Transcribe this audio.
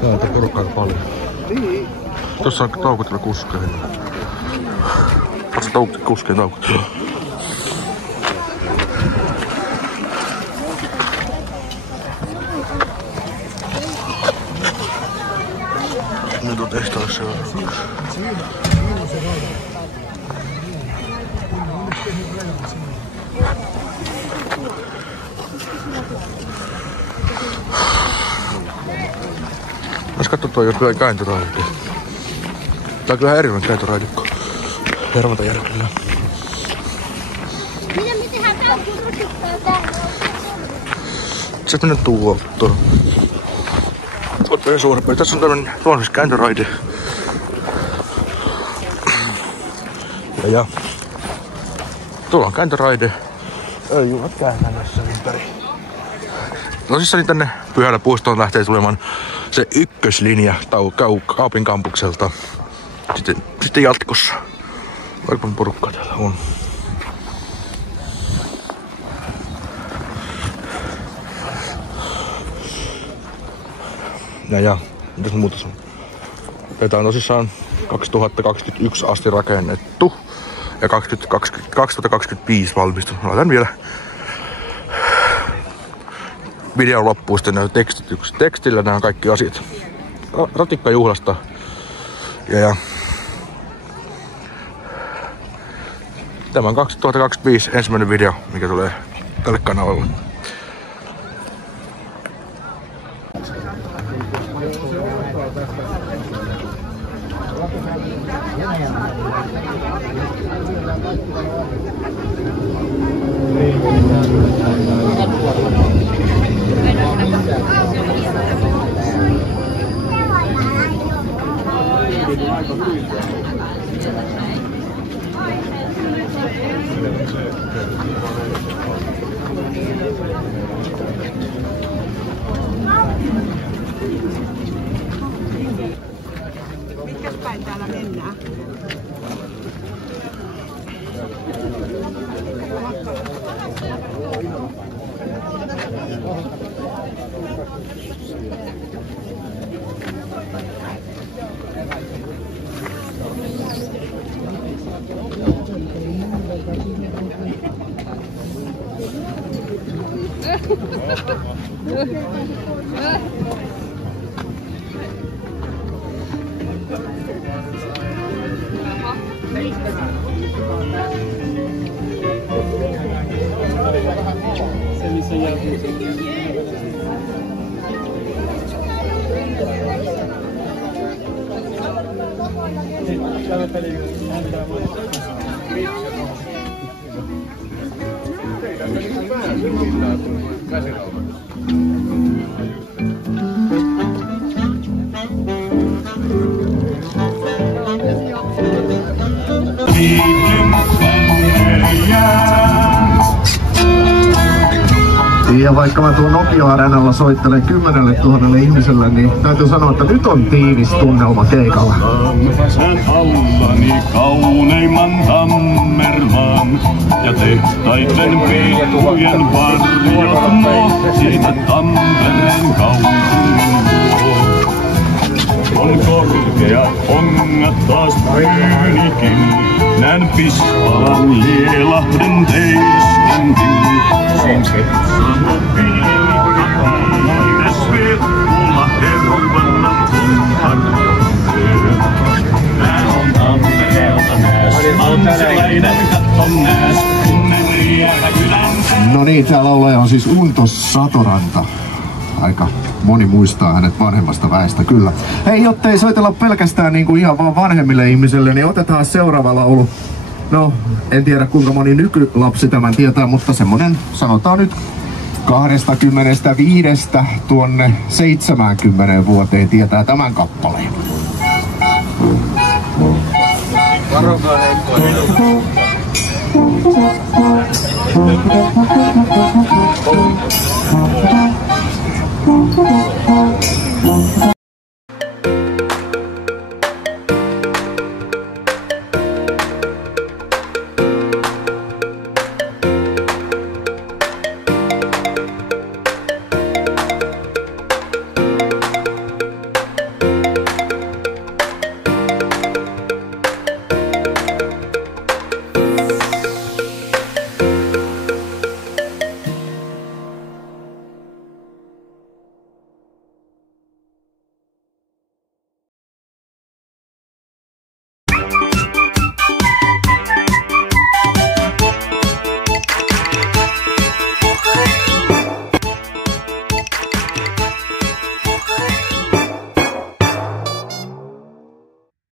Täältä porukkaa aika paljon. Tossa on taukutella kuskeja. Katso kuskeen taukut. Nyt on testaa seuraavaksi. Vois katso toi, jos tulee kääntöraidi. Tää on kyllä erilainen kääntöraidikko. Hervantajärvellä. Mitä me tehdään täällä, kun rusittaa täällä? Sä mennä tuottoon. Tuottoon suurempaa. Tässä on tämmönen luonnollisesti kääntöraidi. Ja tuolla on kääntöraide. Öljyvät kääntämässä ympäri. Tosissaan tänne Pyhällä puistoon lähtee tulemaan se ykköslinja Kaupin kampukselta. Sitten jatkossa. Aika porukkaa täällä on. Ja mitäs muuta on? Tätä on tosissaan 2021 asti rakennettu. Ja 2025 valmistunut. Laitan vielä videon loppuun sitten näy tekstillä nämä kaikki asiat. Ratikkajuhlasta. Ja tämä on 2025 ensimmäinen video, mikä tulee tälle kanavalle. Mitkäs päin täällä mennään? Ja vaikka mä tuon Nokia-areenalla soittelen 10 000 ihmiselle, niin täytyy sanoa, että nyt on tiivis tunnelma keikalla. Sen allani kauneimman Tammermaan ja tehtaiden piippujen varjot siitä Tampereen kaupungin luo. On korkeat ongat taas ryynikin, näen Pispalan Lielahden teiskunkin. Sen Petsalan viinikka Svetula hervannan tuntarteen. Nää on Tampereelta nääs, tamperelainen katton nääs, tunnen Riekakylän. No niin, tää laulaja on siis Unto Satoranta. Aika moni muistaa hänet vanhemmasta väestä, kyllä. Hei, jottei soitella pelkästään niin kuin ihan vaan vanhemmille ihmisille, niin otetaan seuraava laulu. No, en tiedä kuinka moni nykylapsi tämän tietää, mutta semmonen, sanotaan nyt 25 tuonne 70 vuoteen tietää tämän kappaleen. Varokaa heikkoa.